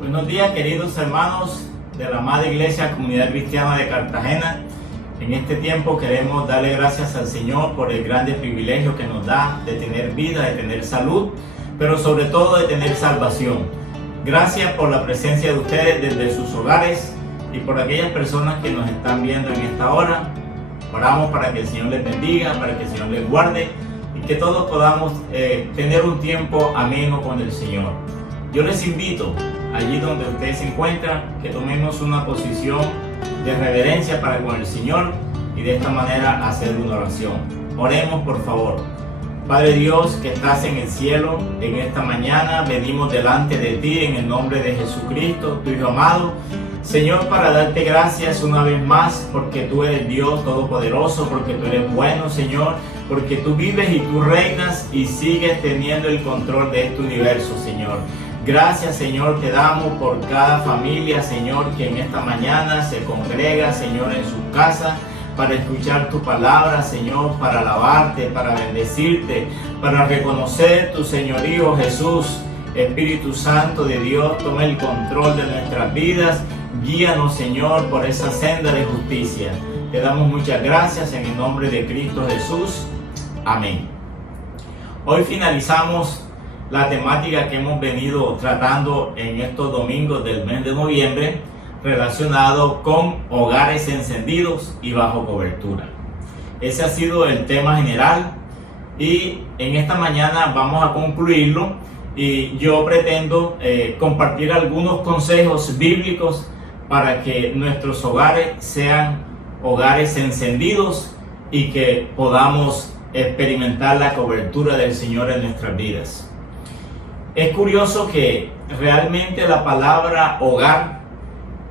Buenos días, queridos hermanos de la amada Iglesia Comunidad Cristiana de Cartagena. En este tiempo queremos darle gracias al Señor por el grande privilegio que nos da de tener vida, de tener salud, pero sobre todo de tener salvación. Gracias por la presencia de ustedes desde sus hogares y por aquellas personas que nos están viendo en esta hora. Oramos para que el Señor les bendiga, para que el Señor les guarde y que todos podamos tener un tiempo ameno con el Señor. Yo les invito, allí donde ustedes se encuentran, que tomemos una posición de reverencia para con el Señor y de esta manera hacer una oración. Oremos, por favor. Padre Dios, que estás en el cielo, en esta mañana venimos delante de ti en el nombre de Jesucristo, tu Hijo amado. Señor, para darte gracias una vez más, porque tú eres Dios Todopoderoso, porque tú eres bueno, Señor, porque tú vives y tú reinas y sigues teniendo el control de este universo, Señor. Gracias, Señor, te damos por cada familia, Señor, que en esta mañana se congrega, Señor, en su casa para escuchar tu palabra, Señor, para alabarte, para bendecirte, para reconocer tu señorío, Jesús. Espíritu Santo de Dios, toma el control de nuestras vidas. Guíanos, Señor, por esa senda de justicia. Te damos muchas gracias en el nombre de Cristo Jesús. Amén. Hoy finalizamos la temática que hemos venido tratando en estos domingos del mes de noviembre, relacionado con hogares encendidos y bajo cobertura. Ese ha sido el tema general y en esta mañana vamos a concluirlo y yo pretendo compartir algunos consejos bíblicos para que nuestros hogares sean hogares encendidos y que podamos experimentar la cobertura del Señor en nuestras vidas. Es curioso que realmente la palabra hogar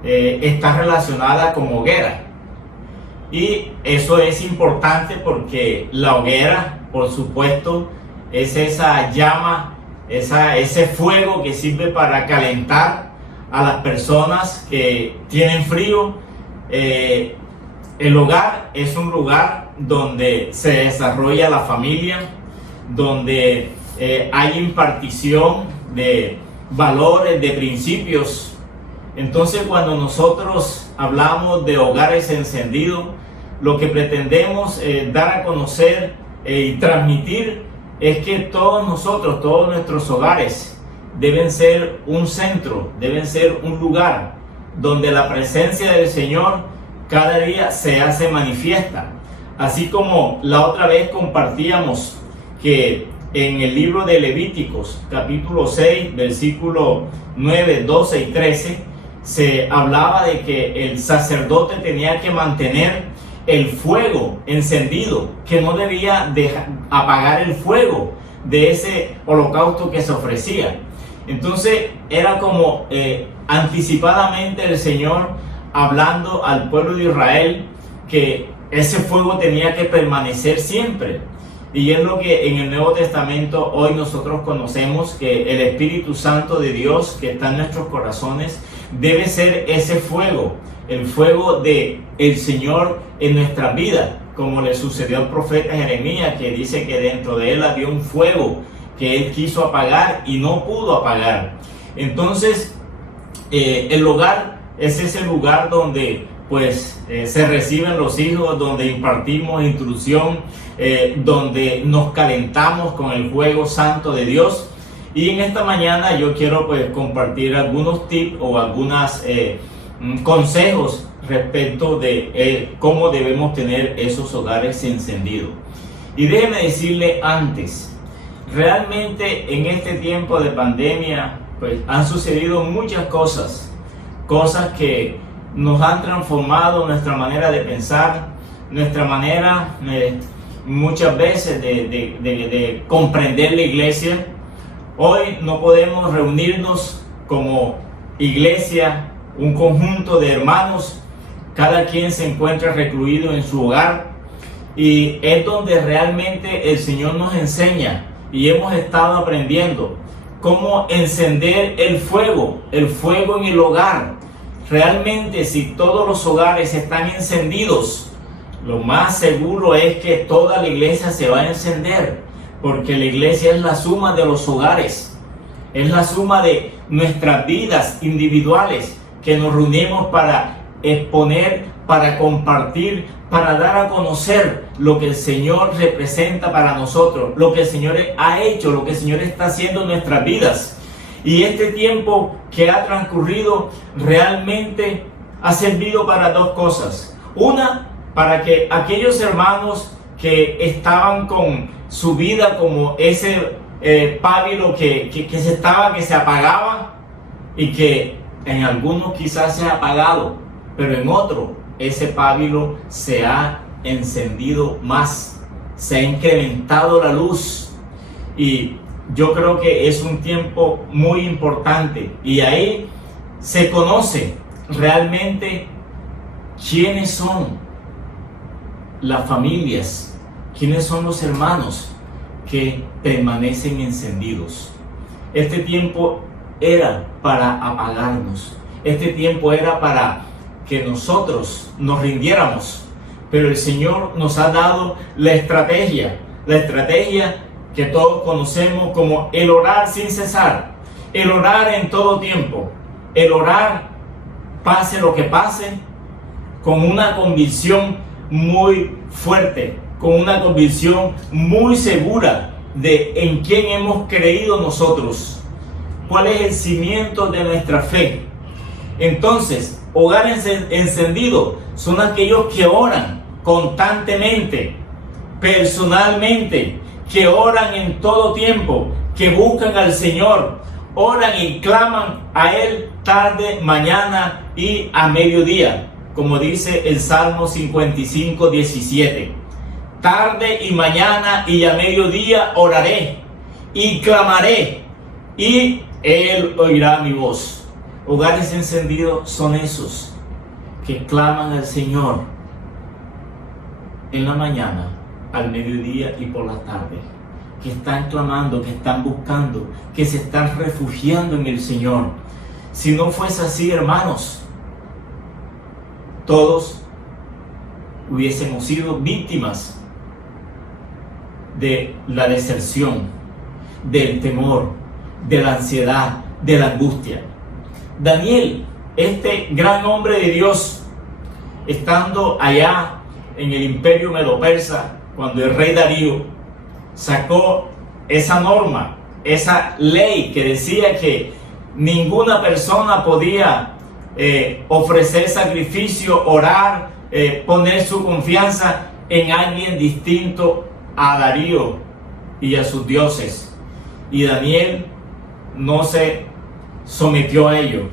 está relacionada con hoguera. Y eso es importante porque la hoguera, por supuesto, es esa llama, ese fuego que sirve para calentar a las personas que tienen frío. El hogar es un lugar donde se desarrolla la familia, donde hay impartición de valores, de principios. Entonces, cuando nosotros hablamos de hogares encendidos, lo que pretendemos dar a conocer y transmitir es que todos nosotros, todos nuestros hogares deben ser un centro, deben ser un lugar donde la presencia del Señor cada día se hace manifiesta. Así como la otra vez compartíamos que en el libro de Levíticos, capítulo 6, versículo 9, 12 y 13, se hablaba de que el sacerdote tenía que mantener el fuego encendido, que no debía apagar el fuego de ese holocausto que se ofrecía. Entonces era como anticipadamente el Señor hablando al pueblo de Israel que ese fuego tenía que permanecer siempre. Y es lo que en el Nuevo Testamento hoy nosotros conocemos, que el Espíritu Santo de Dios que está en nuestros corazones debe ser ese fuego, el fuego de el Señor en nuestra vida, como le sucedió al profeta Jeremías, que dice que dentro de él había un fuego que él quiso apagar y no pudo apagar. Entonces el hogar es ese lugar donde se reciben los hijos, donde impartimos instrucción, donde nos calentamos con el fuego santo de Dios. Y en esta mañana yo quiero compartir algunos tips o algunos consejos respecto de cómo debemos tener esos hogares encendidos. Y déjeme decirle antes, realmente en este tiempo de pandemia han sucedido muchas cosas que nos han transformado nuestra manera de pensar, nuestra manera muchas veces de comprender la iglesia. Hoy no podemos reunirnos como iglesia, un conjunto de hermanos, cada quien se encuentra recluido en su hogar, y es donde realmente el Señor nos enseña y hemos estado aprendiendo cómo encender el fuego en el hogar. Realmente, si todos los hogares están encendidos, lo más seguro es que toda la iglesia se va a encender, porque la iglesia es la suma de los hogares, es la suma de nuestras vidas individuales, que nos reunimos para exponer, para compartir, para dar a conocer lo que el Señor representa para nosotros, lo que el Señor ha hecho, lo que el Señor está haciendo en nuestras vidas. Y este tiempo que ha transcurrido realmente ha servido para dos cosas. Una, para que aquellos hermanos que estaban con su vida como ese pábilo que se apagaba, y que en algunos quizás se ha apagado, pero en otros ese pábilo se ha encendido más, se ha incrementado la luz. Y yo creo que es un tiempo muy importante, y ahí se conoce realmente quiénes son las familias, quiénes son los hermanos que permanecen encendidos. Este tiempo era para apagarnos, este tiempo era para que nosotros nos rindiéramos, pero el Señor nos ha dado la estrategia que todos conocemos como el orar sin cesar, el orar en todo tiempo, el orar pase lo que pase, con una convicción muy fuerte, con una convicción muy segura de en quién hemos creído nosotros, cuál es el cimiento de nuestra fe. Entonces, hogares encendidos son aquellos que oran constantemente, personalmente, que oran en todo tiempo, que buscan al Señor, oran y claman a Él tarde, mañana y a mediodía, como dice el Salmo 55, 17. Tarde y mañana y a mediodía oraré y clamaré, y Él oirá mi voz. Hogares encendidos son esos que claman al Señor en la mañana, al mediodía y por la tarde, que están clamando, que están buscando, que se están refugiando en el Señor. Si no fuese así, hermanos, todos hubiésemos sido víctimas de la deserción, del temor, de la ansiedad, de la angustia. Daniel, este gran hombre de Dios, estando allá en el imperio medo-persa, cuando el rey Darío sacó esa norma, esa ley que decía que ninguna persona podía ofrecer sacrificio, orar, poner su confianza en alguien distinto a Darío y a sus dioses. Y Daniel no se sometió a ello.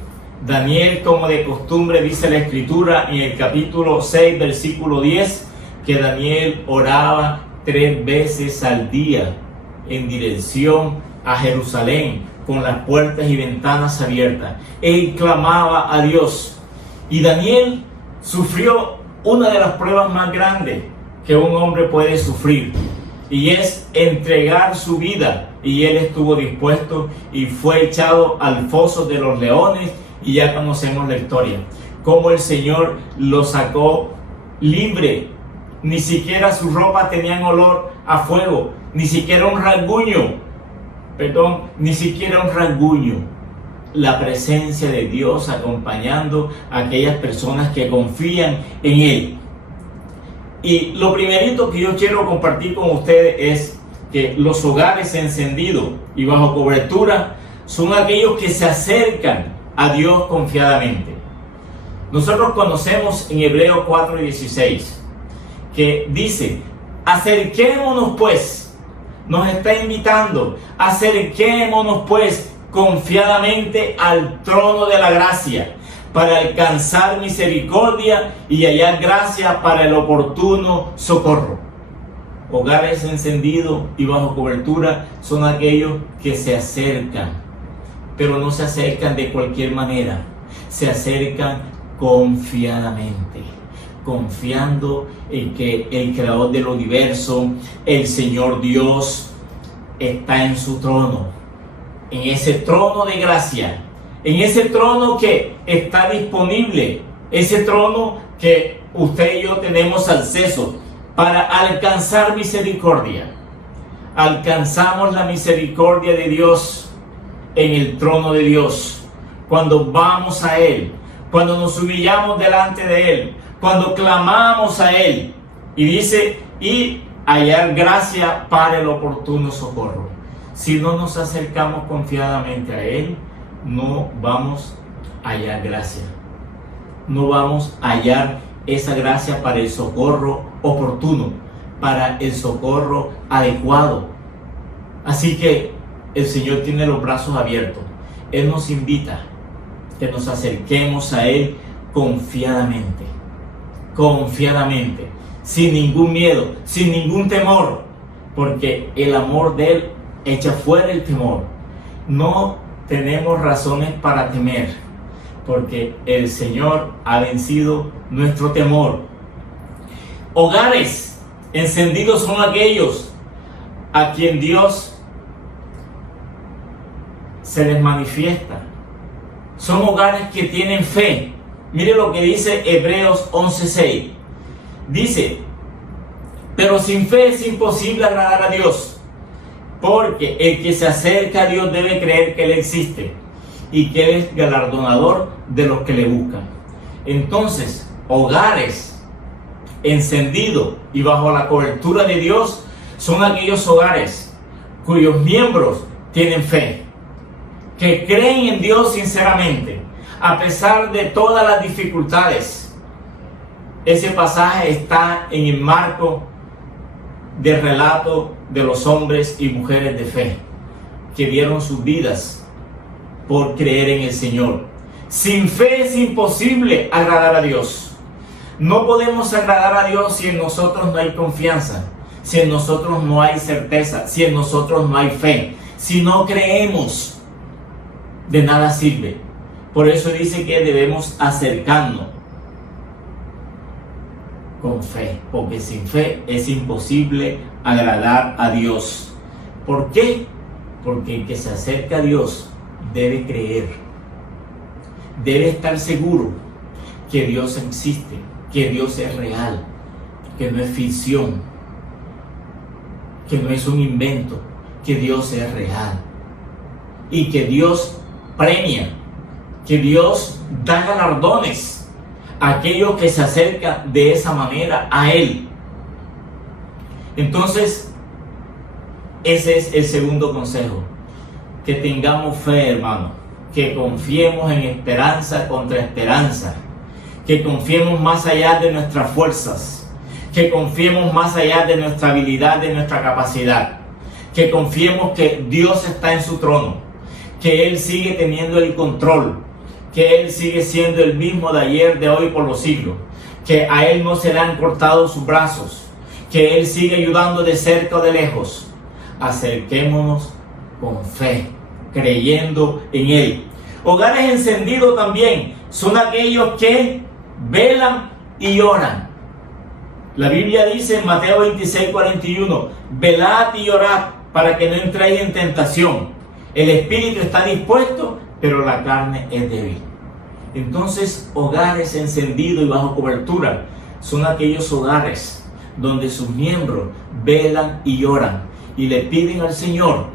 Daniel, como de costumbre, dice la Escritura en el capítulo 6, versículo 10, que Daniel oraba 3 veces al día en dirección a Jerusalén, con las puertas y ventanas abiertas. Él clamaba a Dios. Y Daniel sufrió una de las pruebas más grandes que un hombre puede sufrir, y es entregar su vida. Y él estuvo dispuesto y fue echado al foso de los leones, y ya conocemos la historia, cómo el Señor lo sacó libre. Ni siquiera sus ropas tenían olor a fuego, ni siquiera un rasguño, la presencia de Dios acompañando a aquellas personas que confían en Él. Y lo primerito que yo quiero compartir con ustedes es que los hogares encendidos y bajo cobertura son aquellos que se acercan a Dios confiadamente. Nosotros conocemos en Hebreos 4:16 que dice: acerquémonos pues, nos está invitando, acerquémonos pues confiadamente al trono de la gracia, para alcanzar misericordia y hallar gracia para el oportuno socorro. Hogares encendidos y bajo cobertura son aquellos que se acercan, pero no se acercan de cualquier manera, se acercan confiadamente, confiando en que el creador del universo, el Señor Dios, está en su trono, en ese trono de gracia, en ese trono que está disponible, ese trono que usted y yo tenemos acceso para alcanzar misericordia. Alcanzamos la misericordia de Dios en el trono de Dios, cuando vamos a Él, cuando nos humillamos delante de Él, cuando clamamos a Él. Y dice, y hallar gracia para el oportuno socorro. Si no nos acercamos confiadamente a Él, no vamos a hallar gracia. No vamos a hallar esa gracia para el socorro oportuno, para el socorro adecuado. Así que el Señor tiene los brazos abiertos. Él nos invita que nos acerquemos a Él confiadamente, sin ningún miedo, sin ningún temor, porque el amor de Él echa fuera el temor. No tenemos razones para temer, porque el Señor ha vencido nuestro temor. Hogares encendidos son aquellos a quien Dios se les manifiesta. Son hogares que tienen fe. Mire lo que dice Hebreos 11:6. Dice, pero sin fe es imposible agradar a Dios, porque el que se acerca a Dios debe creer que Él existe y que Él es galardonador de los que le buscan. Entonces, hogares encendidos y bajo la cobertura de Dios son aquellos hogares cuyos miembros tienen fe, que creen en Dios sinceramente, a pesar de todas las dificultades. Ese pasaje está en el marco del relato de los hombres y mujeres de fe que dieron sus vidas por creer en el Señor. Sin fe es imposible agradar a Dios. No podemos agradar a Dios si en nosotros no hay confianza, si en nosotros no hay certeza, si en nosotros no hay fe. Si no creemos, de nada sirve. Por eso dice que debemos acercarnos con fe, porque sin fe es imposible agradar a Dios. ¿Por qué? Porque el que se acerca a Dios debe creer, debe estar seguro que Dios existe, que Dios es real, que no es ficción, que no es un invento, que Dios es real y que Dios premia, que Dios da galardones a aquellos que se acercan de esa manera a Él. Entonces, ese es el segundo consejo: que tengamos fe, hermano, que confiemos en esperanza contra esperanza, que confiemos más allá de nuestras fuerzas, que confiemos más allá de nuestra habilidad, de nuestra capacidad, que confiemos que Dios está en su trono, que Él sigue teniendo el control, que Él sigue siendo el mismo de ayer, de hoy, por los siglos, que a Él no se le han cortado sus brazos, que Él sigue ayudando de cerca o de lejos. Acerquémonos con fe, creyendo en Él. Hogares encendidos también son aquellos que velan y oran. La Biblia dice en Mateo 26:41, velad y orad para que no entréis en tentación. El espíritu está dispuesto, pero la carne es débil. Entonces, hogares encendidos y bajo cobertura son aquellos hogares donde sus miembros velan y oran y le piden al Señor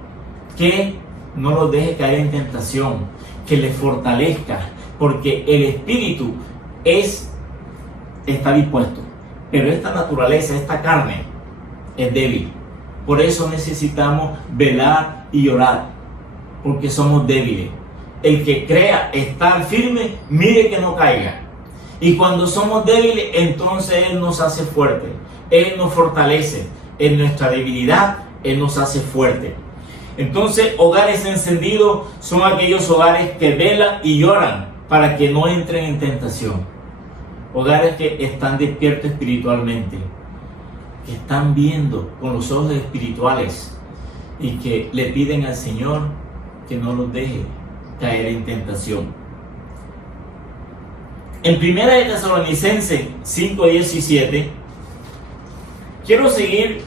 que no los deje caer en tentación, que les fortalezca, porque el espíritu está dispuesto, pero esta naturaleza, esta carne es débil. Por eso necesitamos velar y orar, porque somos débiles. El que crea estar firme, mire que no caiga. Y cuando somos débiles, entonces Él nos hace fuerte, Él nos fortalece. En nuestra debilidad, Él nos hace fuerte. Entonces, hogares encendidos son aquellos hogares que velan y lloran para que no entren en tentación. Hogares que están despiertos espiritualmente, que están viendo con los ojos espirituales y que le piden al Señor que no los deje caer en tentación. En 1 Tesalonicenses 5:17 quiero seguir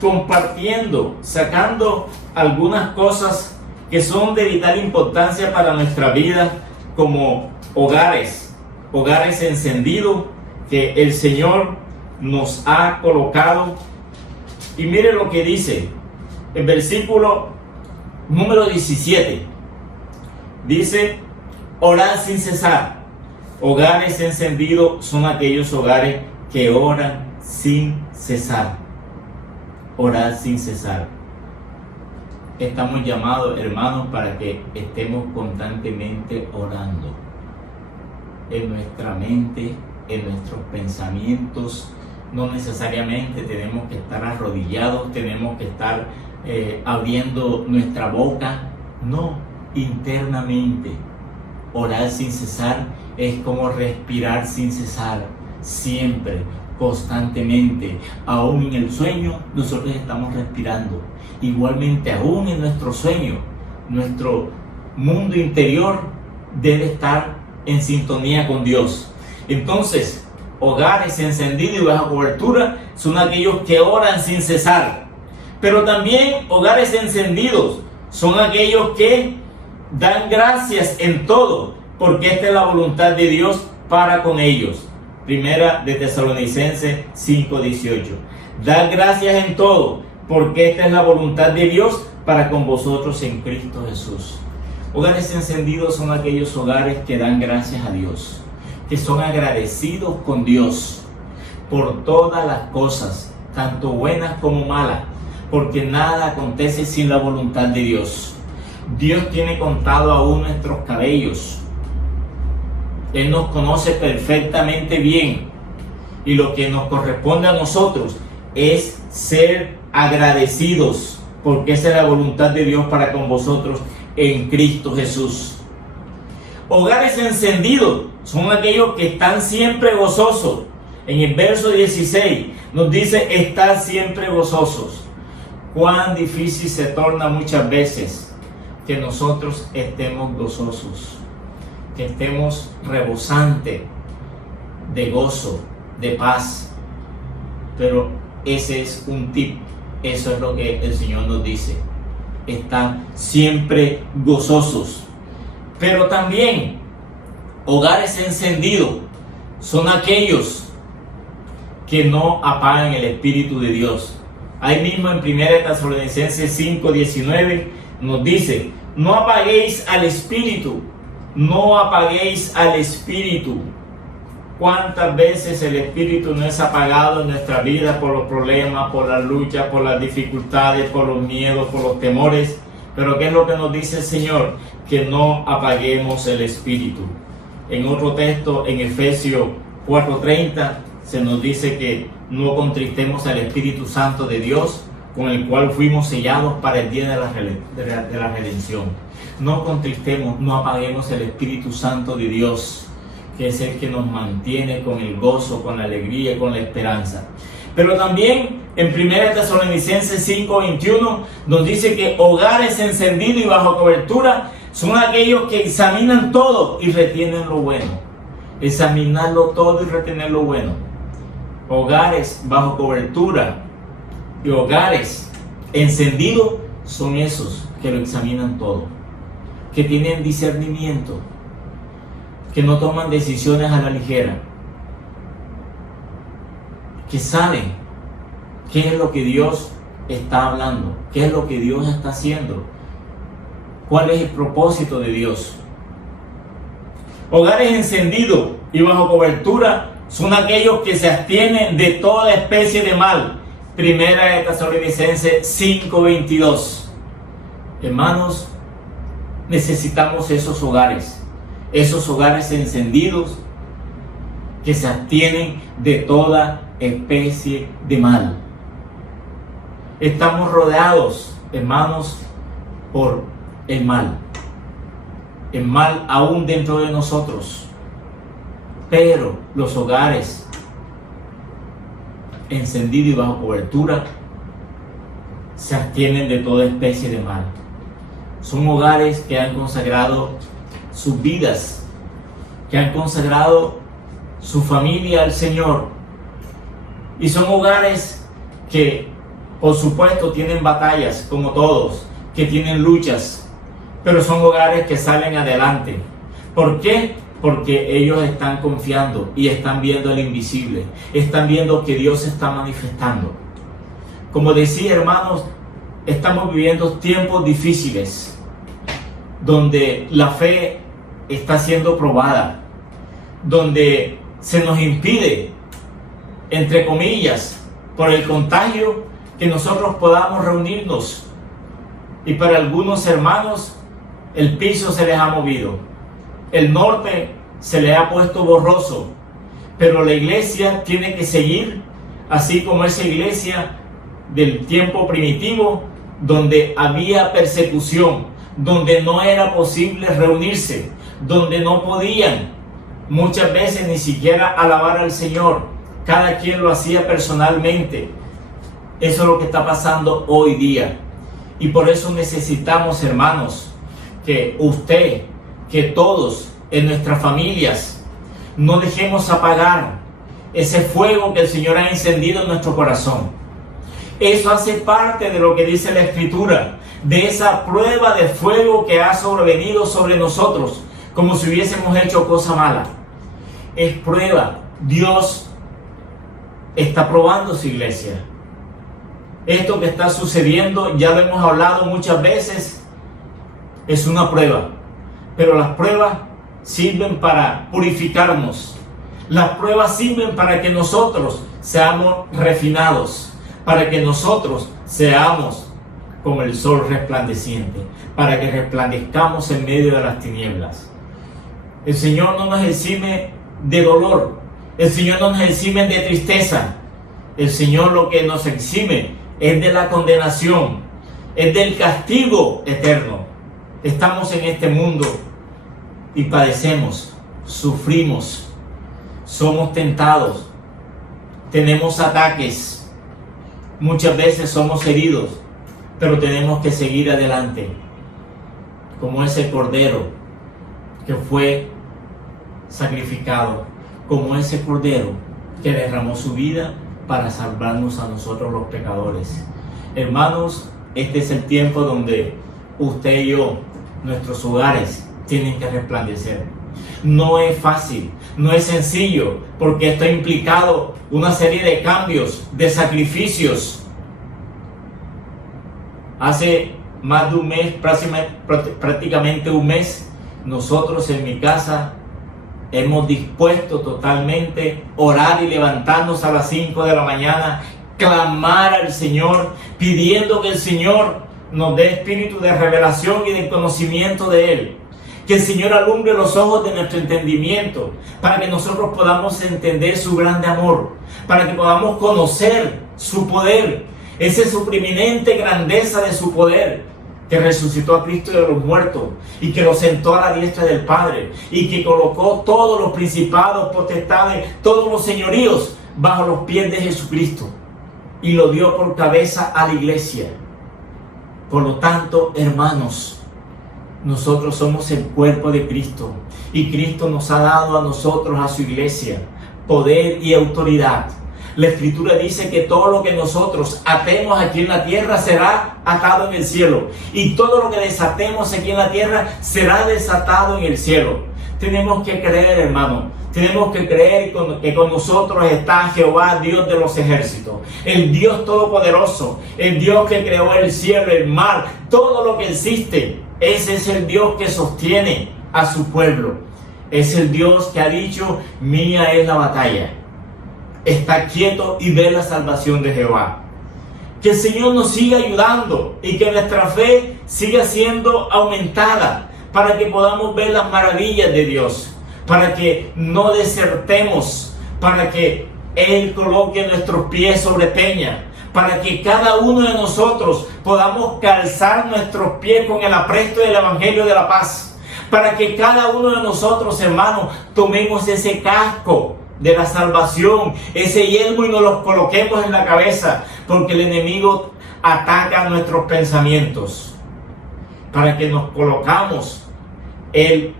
compartiendo, sacando algunas cosas que son de vital importancia para nuestra vida como hogares encendidos que el Señor nos ha colocado. Y mire lo que dice el versículo número 17. Dice, orad sin cesar. Hogares encendidos son aquellos hogares que oran sin cesar. Orad sin cesar. Estamos llamados, hermanos, para que estemos constantemente orando. En nuestra mente, en nuestros pensamientos. No necesariamente tenemos que estar arrodillados, tenemos que estar abriendo nuestra boca. No, internamente. Orar sin cesar es como respirar sin cesar, siempre, constantemente. Aún en el sueño nosotros estamos respirando. Igualmente, aún en nuestro sueño, nuestro mundo interior debe estar en sintonía con Dios. Entonces, hogares encendidos y bajo cobertura son aquellos que oran sin cesar. Pero también hogares encendidos son aquellos que dan gracias en todo, porque esta es la voluntad de Dios para con ellos. Primera de Tesalonicenses 5:18. Dad gracias en todo, porque esta es la voluntad de Dios para con vosotros en Cristo Jesús. Hogares encendidos son aquellos hogares que dan gracias a Dios, que son agradecidos con Dios por todas las cosas, tanto buenas como malas, porque nada acontece sin la voluntad de Dios. Dios tiene contado aún nuestros cabellos. Él nos conoce perfectamente bien, y lo que nos corresponde a nosotros es ser agradecidos, porque esa es la voluntad de Dios para con vosotros en Cristo Jesús. Hogares encendidos son aquellos que están siempre gozosos. En el verso 16 nos dice, estad siempre gozosos. Cuán difícil se torna muchas veces que nosotros estemos gozosos, que estemos rebosantes de gozo, de paz. Pero ese es un tip, eso es lo que el Señor nos dice. Están siempre gozosos. Pero también hogares encendidos son aquellos que no apagan el Espíritu de Dios. Ahí mismo en 1 Tesalonicenses 5:19 nos dice, no apaguéis al Espíritu, no apaguéis al Espíritu. ¿Cuántas veces el Espíritu no es apagado en nuestra vida por los problemas, por las luchas, por las dificultades, por los miedos, por los temores? Pero ¿qué es lo que nos dice el Señor? Que no apaguemos el Espíritu. En otro texto, en Efesios 4:30, se nos dice que no contristemos al Espíritu Santo de Dios, con el cual fuimos sellados para el día de la redención. No contristemos, no apaguemos el Espíritu Santo de Dios, que es el que nos mantiene con el gozo, con la alegría, con la esperanza. Pero también en 1 Tesalonicenses 5:21 nos dice que hogares encendidos y bajo cobertura son aquellos que examinan todo y retienen lo bueno. Examinarlo todo y retener lo bueno. Hogares bajo cobertura y hogares encendidos son esos que lo examinan todo, que tienen discernimiento, que no toman decisiones a la ligera, que saben qué es lo que Dios está hablando, qué es lo que Dios está haciendo, cuál es el propósito de Dios. Hogares encendidos y bajo cobertura son aquellos que se abstienen de toda especie de mal. 1 Tesalonicenses 5:22. Hermanos, necesitamos esos hogares encendidos que se abstienen de toda especie de mal. Estamos rodeados, hermanos, por el mal aún dentro de nosotros, pero los hogares encendidos y bajo cobertura se abstienen de toda especie de mal. Son hogares que han consagrado sus vidas, que han consagrado su familia al Señor, y son hogares que, por supuesto, tienen batallas como todos, que tienen luchas, pero son hogares que salen adelante. ¿Por qué? Porque ellos están confiando y están viendo el invisible, están viendo que Dios se está manifestando. Como decía, hermanos, estamos viviendo tiempos difíciles, donde la fe está siendo probada, donde se nos impide, entre comillas, por el contagio, que nosotros podamos reunirnos. Y para algunos hermanos, el piso se les ha movido, el norte se les ha puesto borroso, pero la iglesia tiene que seguir, así como esa iglesia del tiempo primitivo, donde había persecución, donde no era posible reunirse, donde no podían muchas veces ni siquiera alabar al Señor. Cada quien lo hacía personalmente. Eso es lo que está pasando hoy día. Y por eso necesitamos, hermanos, que usted, que todos en nuestras familias, no dejemos apagar ese fuego que el Señor ha encendido en nuestro corazón. Eso hace parte de lo que dice la Escritura, de esa prueba de fuego que ha sobrevenido sobre nosotros, como si hubiésemos hecho cosa mala. Es prueba. Dios está probando su iglesia. Esto que está sucediendo, ya lo hemos hablado muchas veces, es una prueba. Pero las pruebas sirven para purificarnos. Las pruebas sirven para que nosotros seamos refinados, para que nosotros seamos como el sol resplandeciente, para que resplandezcamos en medio de las tinieblas. El Señor no nos exime de dolor, el Señor no nos exime de tristeza. El Señor lo que nos exime es de la condenación, es del castigo eterno. Estamos en este mundo y padecemos, sufrimos, somos tentados, tenemos ataques, muchas veces somos heridos, pero tenemos que seguir adelante, como ese cordero que fue sacrificado, como ese cordero que derramó su vida para salvarnos a nosotros los pecadores. Hermanos, este es el tiempo donde usted y yo, nuestros hogares, tienen que resplandecer. No es fácil, no es sencillo, porque esto ha implicado una serie de cambios, de sacrificios. Hace más de un mes, prácticamente un mes, nosotros en mi casa hemos dispuesto totalmente orar y levantarnos a las 5 de la mañana, clamar al Señor, pidiendo que el Señor nos dé espíritu de revelación y de conocimiento de Él. Que el Señor alumbre los ojos de nuestro entendimiento, para que nosotros podamos entender su grande amor, para que podamos conocer su poder, esa supreminente grandeza de su poder, que resucitó a Cristo de los muertos y que lo sentó a la diestra del Padre y que colocó todos los principados, potestades, todos los señoríos bajo los pies de Jesucristo y lo dio por cabeza a la iglesia. Por lo tanto, hermanos, nosotros somos el cuerpo de Cristo y Cristo nos ha dado a nosotros, a su iglesia, poder y autoridad. La Escritura dice que todo lo que nosotros atemos aquí en la tierra será atado en el cielo. Y todo lo que desatemos aquí en la tierra será desatado en el cielo. Tenemos que creer, hermano. Tenemos que creer que con nosotros está Jehová, Dios de los ejércitos. El Dios todopoderoso. El Dios que creó el cielo, el mar, todo lo que existe. Ese es el Dios que sostiene a su pueblo. Es el Dios que ha dicho, mía es la batalla. Está quieto y ve la salvación de Jehová. Que el Señor nos siga ayudando y que nuestra fe siga siendo aumentada para que podamos ver las maravillas de Dios, para que no desertemos, para que Él coloque nuestros pies sobre peña, para que cada uno de nosotros podamos calzar nuestros pies con el apresto del Evangelio de la paz, para que cada uno de nosotros, hermanos, tomemos ese casco de la salvación, ese yelmo, y nos los coloquemos en la cabeza, porque el enemigo ataca nuestros pensamientos, para que nos colocamos el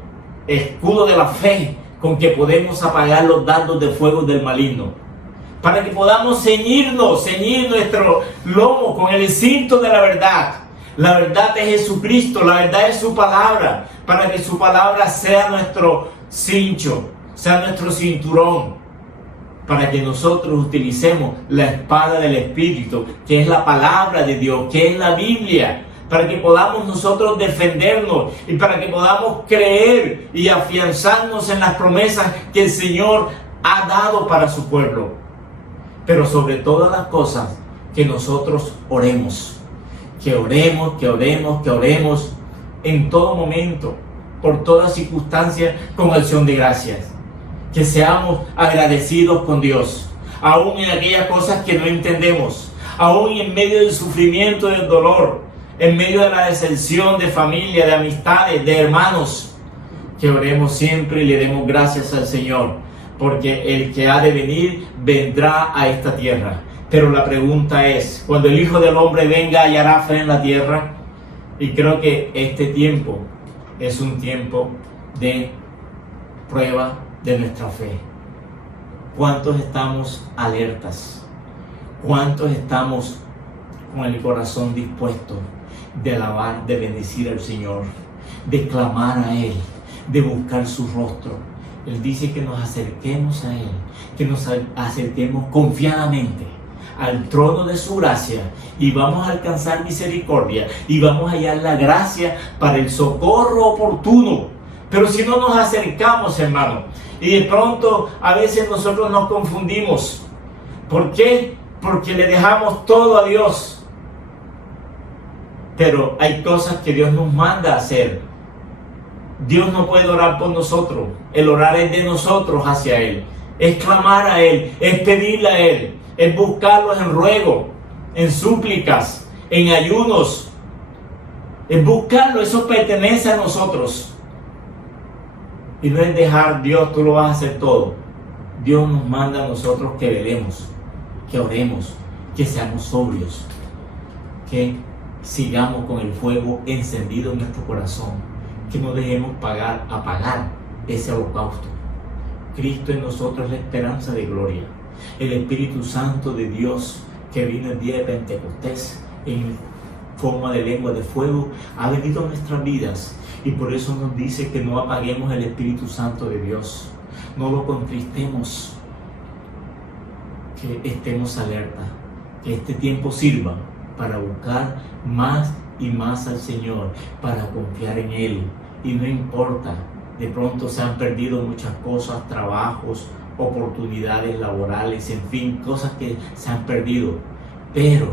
escudo de la fe con que podemos apagar los dardos de fuego del maligno, para que podamos ceñir nuestro lomo con el cinto de la verdad. La verdad es Jesucristo, la verdad es su palabra, para que su palabra sea nuestro cincho, sea nuestro cinturón, para que nosotros utilicemos la espada del Espíritu, que es la palabra de Dios, que es la Biblia, para que podamos nosotros defendernos y para que podamos creer y afianzarnos en las promesas que el Señor ha dado para su pueblo. Pero sobre todas las cosas, que nosotros oremos, que oremos en todo momento, por todas circunstancias, con acción de gracias. Que seamos agradecidos con Dios, aún en aquellas cosas que no entendemos, aún en medio del sufrimiento, del dolor, en medio de la decepción de familia, de amistades, de hermanos. Que oremos siempre y le demos gracias al Señor, porque el que ha de venir vendrá a esta tierra. Pero la pregunta es, cuando el Hijo del Hombre venga, ¿hallará fe en la tierra? Y creo que este tiempo es un tiempo de prueba de nuestra fe. ¿Cuántos estamos alertas? ¿Cuántos estamos con el corazón dispuesto de alabar, de bendecir al Señor, de clamar a Él, de buscar su rostro? Él dice que nos acerquemos a Él, que nos acerquemos confiadamente al trono de su gracia y vamos a alcanzar misericordia y vamos a hallar la gracia para el socorro oportuno. Pero si no nos acercamos, hermano, y de pronto a veces nosotros nos confundimos. ¿Por qué? Porque le dejamos todo a Dios. Pero hay cosas que Dios nos manda a hacer. Dios no puede orar por nosotros. El orar es de nosotros hacia Él. Es clamar a Él, es pedirle a Él, es buscarlo en ruego, en súplicas, en ayunos. Es buscarlo, eso pertenece a nosotros. Y no es dejar, Dios, tú lo vas a hacer todo. Dios nos manda a nosotros que velemos, que oremos, que seamos sobrios, que sigamos con el fuego encendido en nuestro corazón, que no dejemos apagar ese holocausto. Cristo en nosotros es la esperanza de gloria. El Espíritu Santo de Dios que vino el día de Pentecostés en forma de lengua de fuego ha venido a nuestras vidas, y por eso nos dice que no apaguemos el Espíritu Santo de Dios, no lo contristemos, que estemos alerta, que este tiempo sirva para buscar más y más al Señor, para confiar en Él. Y no importa, de pronto se han perdido muchas cosas, trabajos, oportunidades laborales, en fin, cosas que se han perdido, pero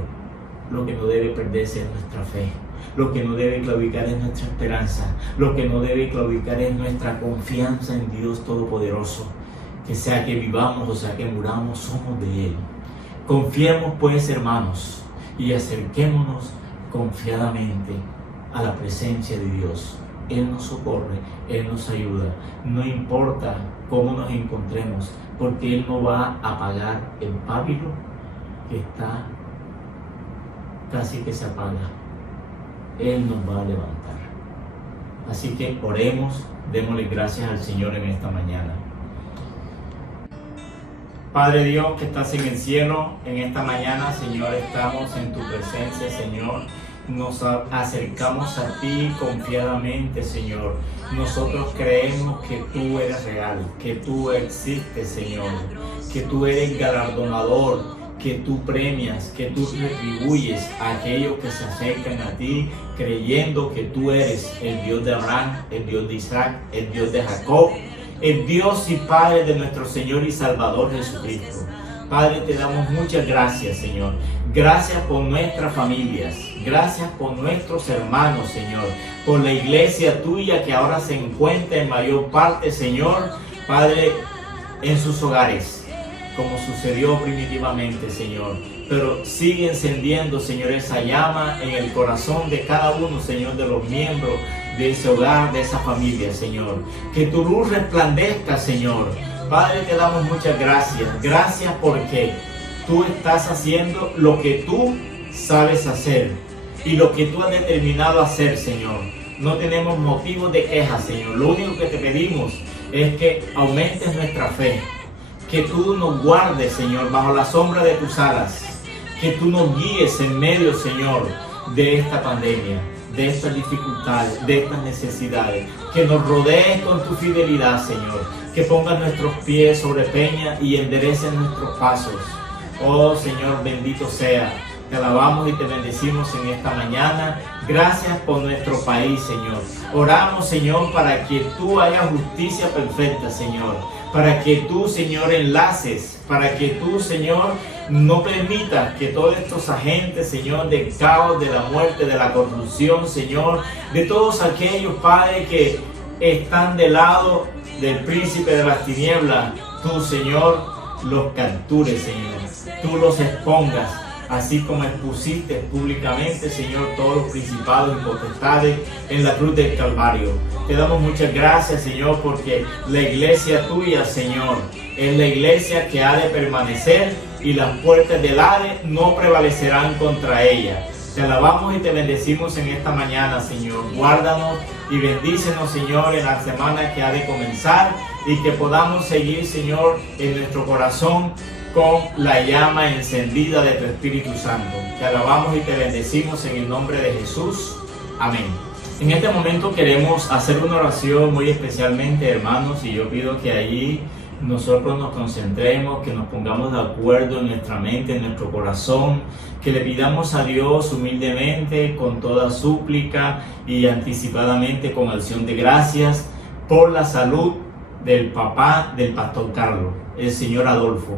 lo que no debe perderse es nuestra fe. Lo que no debe claudicar es nuestra esperanza. Lo que no debe claudicar es nuestra confianza en Dios Todopoderoso. Que sea que vivamos o sea que muramos, somos de Él. Confiemos pues, hermanos, y acerquémonos confiadamente a la presencia de Dios. Él nos socorre, Él nos ayuda. No importa cómo nos encontremos, porque Él no va a apagar el pábilo que está casi que se apaga. Él nos va a levantar. Así que oremos, démosle gracias al Señor en esta mañana. Padre Dios que estás en el cielo, en esta mañana, Señor, estamos en tu presencia, Señor. Nos acercamos a ti confiadamente, Señor. Nosotros creemos que tú eres real, que tú existes, Señor, que tú eres galardonador, que tú premias, que tú retribuyes a aquellos que se acercan a ti, creyendo que tú eres el Dios de Abraham, el Dios de Isaac, el Dios de Jacob, el Dios y Padre de nuestro Señor y Salvador Jesucristo. Padre, te damos muchas gracias, Señor. Gracias por nuestras familias, gracias por nuestros hermanos, Señor, por la iglesia tuya que ahora se encuentra en mayor parte, Señor, Padre, en sus hogares, como sucedió primitivamente, Señor. Pero sigue encendiendo, Señor, esa llama en el corazón de cada uno, Señor, de los miembros de ese hogar, de esa familia, Señor. Que tu luz resplandezca, Señor. Padre, te damos muchas gracias. Gracias porque tú estás haciendo lo que tú sabes hacer y lo que tú has determinado hacer, Señor. No tenemos motivos de queja, Señor. Lo único que te pedimos es que aumentes nuestra fe. Que tú nos guardes, Señor, bajo la sombra de tus alas. Que tú nos guíes en medio, Señor, de esta pandemia, de estas dificultades, de estas necesidades. Que nos rodees con tu fidelidad, Señor. Que pongas nuestros pies sobre peña y endereces nuestros pasos. Oh, Señor, bendito sea. Te alabamos y te bendecimos en esta mañana. Gracias por nuestro país, Señor. Oramos, Señor, para que tú hagas justicia perfecta, Señor. Para que tú, Señor, enlaces. Para que tú, Señor, no permitas que todos estos agentes, Señor, del caos, de la muerte, de la corrupción, Señor, de todos aquellos, Padre, que están del lado del príncipe de las tinieblas, tú, Señor, los captures, Señor. Tú los expongas, así como expusiste públicamente, Señor, todos los principados y potestades en la cruz del Calvario. Te damos muchas gracias, Señor, porque la iglesia tuya, Señor, es la iglesia que ha de permanecer y las puertas del Hades no prevalecerán contra ella. Te alabamos y te bendecimos en esta mañana, Señor. Guárdanos y bendícenos, Señor, en la semana que ha de comenzar y que podamos seguir, Señor, en nuestro corazón con la llama encendida de tu Espíritu Santo. Te alabamos y te bendecimos en el nombre de Jesús. Amén. En este momento queremos hacer una oración muy especialmente, hermanos, y yo pido que allí nosotros nos concentremos, que nos pongamos de acuerdo en nuestra mente, en nuestro corazón, que le pidamos a Dios humildemente, con toda súplica y anticipadamente con acción de gracias, por la salud del papá del pastor Carlos, el señor Adolfo.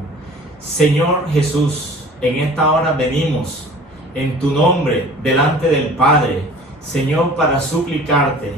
Señor Jesús, en esta hora venimos en tu nombre delante del Padre, Señor, para suplicarte,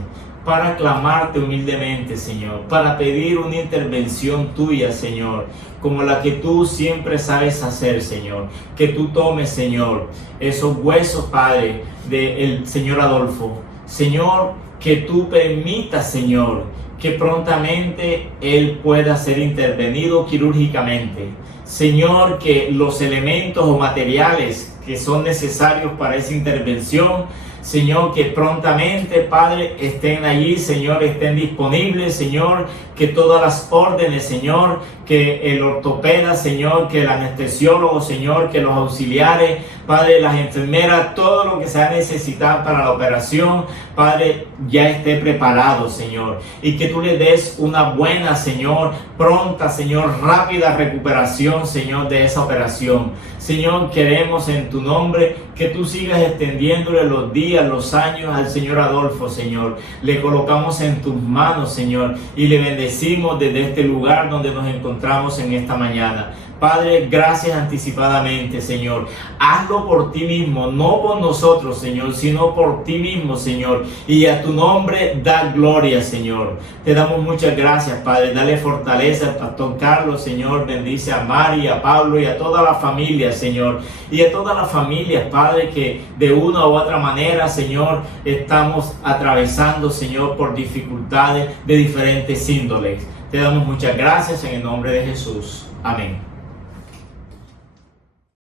para clamarte humildemente, Señor, para pedir una intervención tuya, Señor, como la que tú siempre sabes hacer, Señor. Que tú tomes, Señor, esos huesos, Padre, del señor Adolfo. Señor, que tú permitas, Señor, que prontamente él pueda ser intervenido quirúrgicamente. Señor, que los elementos o materiales que son necesarios para esa intervención, Señor, que prontamente, Padre, estén allí, Señor, estén disponibles, Señor, que todas las órdenes, Señor, que el ortopeda, Señor, que el anestesiólogo, Señor, que los auxiliares, Padre, las enfermeras, todo lo que sea necesitado para la operación, Padre, ya esté preparado, Señor, y que tú le des una buena, Señor, pronta, Señor, rápida recuperación, Señor, de esa operación. Señor, queremos en tu nombre que tú sigas extendiéndole los días, los años al señor Adolfo, Señor. Le colocamos en tus manos, Señor, y le bendecimos desde este lugar donde nos encontramos en esta mañana. Padre, gracias anticipadamente, Señor. Hazlo por ti mismo, no por nosotros, Señor, sino por ti mismo, Señor. Y a tu nombre da gloria, Señor. Te damos muchas gracias, Padre. Dale fortaleza al pastor Carlos, Señor. Bendice a Mari, a Pablo y a toda la familia, Señor. Y a todas las familias, Padre, que de una u otra manera, Señor, estamos atravesando, Señor, por dificultades de diferentes índoles. Te damos muchas gracias en el nombre de Jesús. Amén.